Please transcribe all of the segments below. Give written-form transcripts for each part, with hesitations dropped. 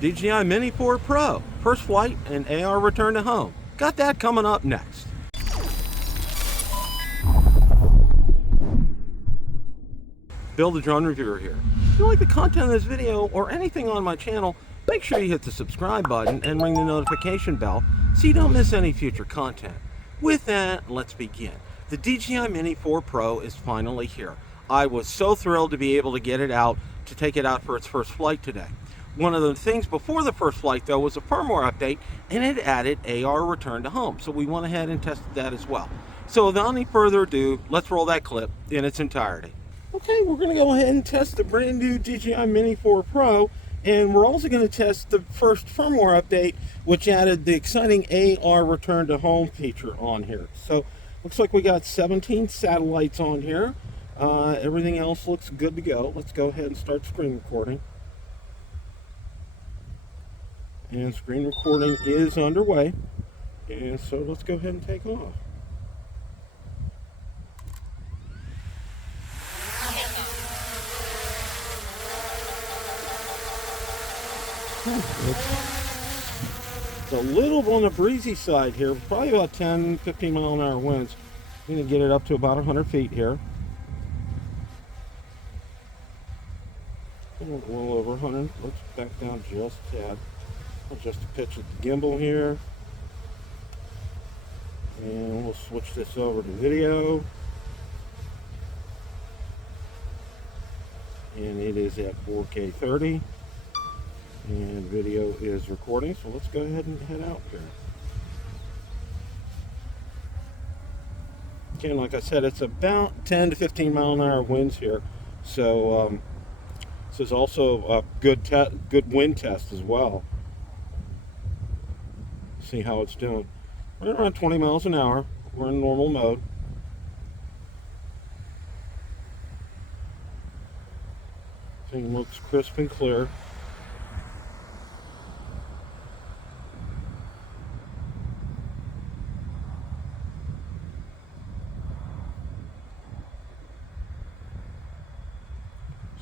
DJI Mini 4 Pro, first flight and AR return to home. Got that coming up next. Bill the Drone Reviewer here. If you like the content of this video or anything on my channel, make sure you hit the subscribe button and ring the notification bell so you don't miss any future content. With that, let's begin. The DJI Mini 4 Pro is finally here. I was so thrilled to be able to get it out, to take it out for its first flight today. One of the things before the first flight though was a firmware update, and it added AR return to home. So we went ahead and tested that as well. So without any further ado, let's roll that clip in its entirety. Okay, we're going to go ahead and test the brand new DJI Mini 4 Pro, and we're also going to test the first firmware update, which added the exciting AR return to home feature on here. So looks like we got 17 satellites on here. Everything else looks good to go. Let's go ahead and start screen recording. And screen recording is underway. And so let's go ahead and take off. It's a little on the breezy side here, probably about 10-15 mile an hour winds. I'm going to get it up to about 100 feet here. A little over 100. Let's back down just a tad. Just a pitch of the gimbal here. And we'll switch this over to video. And it is at 4K 30. And video is recording, so let's go ahead and head out here. Again, like I said, it's about 10 to 15 mile an hour winds here. So this is also a good wind test as well. See how it's doing. We're around 20 miles an hour. We're in normal mode. Thing looks crisp and clear.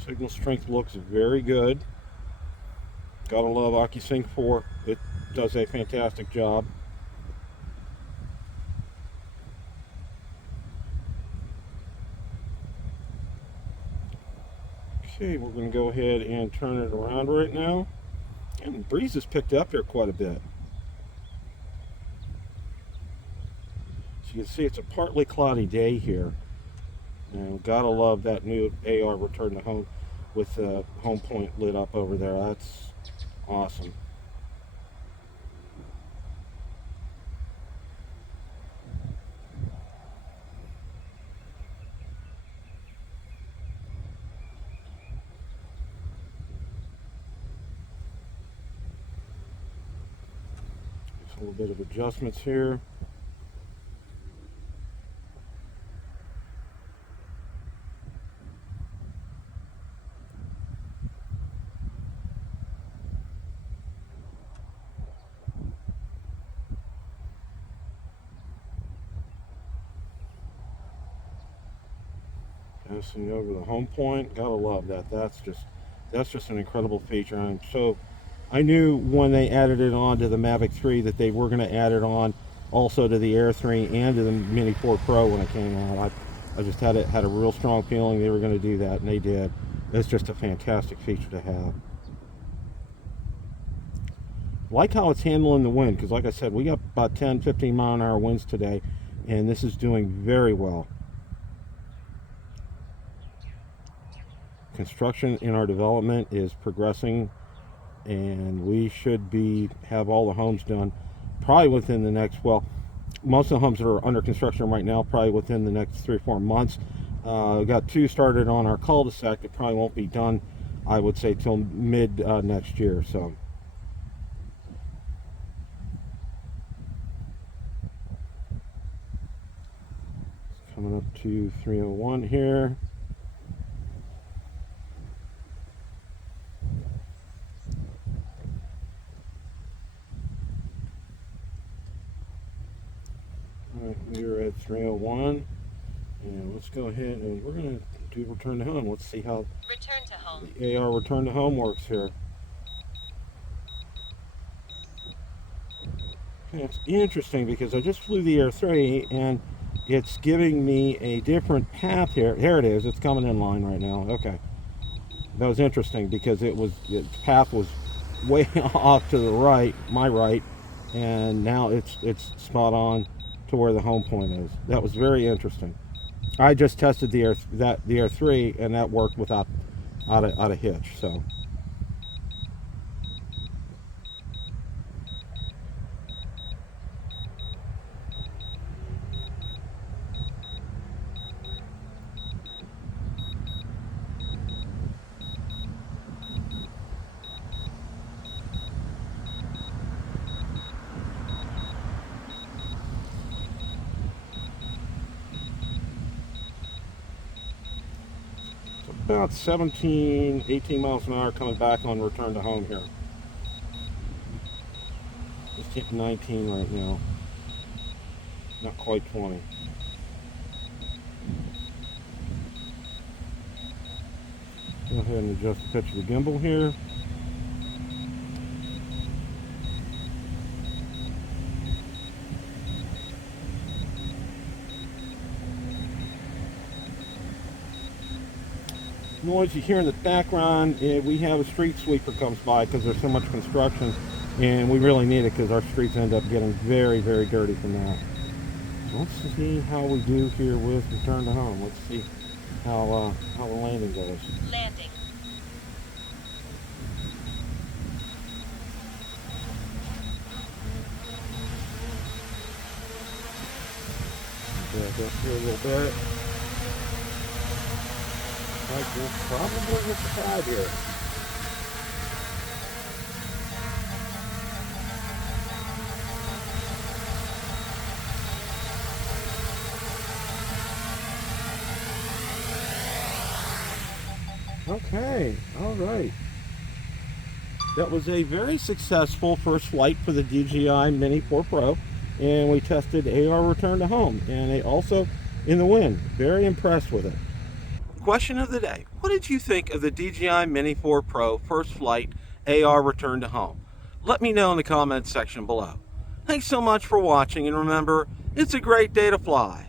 Signal strength looks very good. Gotta love OcuSync 4. It does a fantastic job. Okay, we're going to go ahead and turn it around right now. And the breeze has picked up here quite a bit. So you can see it's a partly cloudy day here. And gotta love that new AR return to home with the home point lit up over there. That's awesome. Just a little bit of adjustments here. Passing over the home point, gotta love that. That's just an incredible feature. I knew when they added it on to the Mavic 3 that they were going to add it on also to the Air 3 and to the Mini 4 Pro when it came out. I just had a real strong feeling they were going to do that, and they did. It's just a fantastic feature to have. Like how it's handling the wind, because like I said, we got about 10-15 mile an hour winds today, and this is doing very well. Construction in our development is progressing, and we should have all the homes done probably within the next, well, most of the homes that are under construction right now probably within the next 3 or 4 months. We've got 2 started on our cul-de-sac that probably won't be done, I would say, till mid next year. So coming up to 301 here. We're at 301, and let's go ahead and we're going to do return to home. Let's see how return to home. the AR return to home works here. It's interesting because I just flew the Air 3 and it's giving me a different path here. Here it is. It's coming in line right now. Okay. That was interesting because its path was way off to the right, my right, and now it's spot on to where the home point is. That was very interesting. I just tested the Air 3 and that worked without out of hitch. So. About 17, 18 miles an hour coming back on return to home here. Just hit 19 right now. Not quite 20. Go ahead and adjust the pitch of the gimbal here. Noise you hear in the background, we have a street sweeper comes by because there's so much construction and we really need it because our streets end up getting very, very dirty from that. So let's see how we do here with return to home. Let's see how the landing goes. Landing. Back up here a little bit. I will probably hit the pad here. Okay, all right. That was a very successful first flight for the DJI Mini 4 Pro, and we tested AR return to home, and it also in the wind. Very impressed with it. Question of the day: what did you think of the DJI Mini 4 Pro first flight AR return to home? Let me know in the comments section below. Thanks so much for watching, and remember, it's a great day to fly.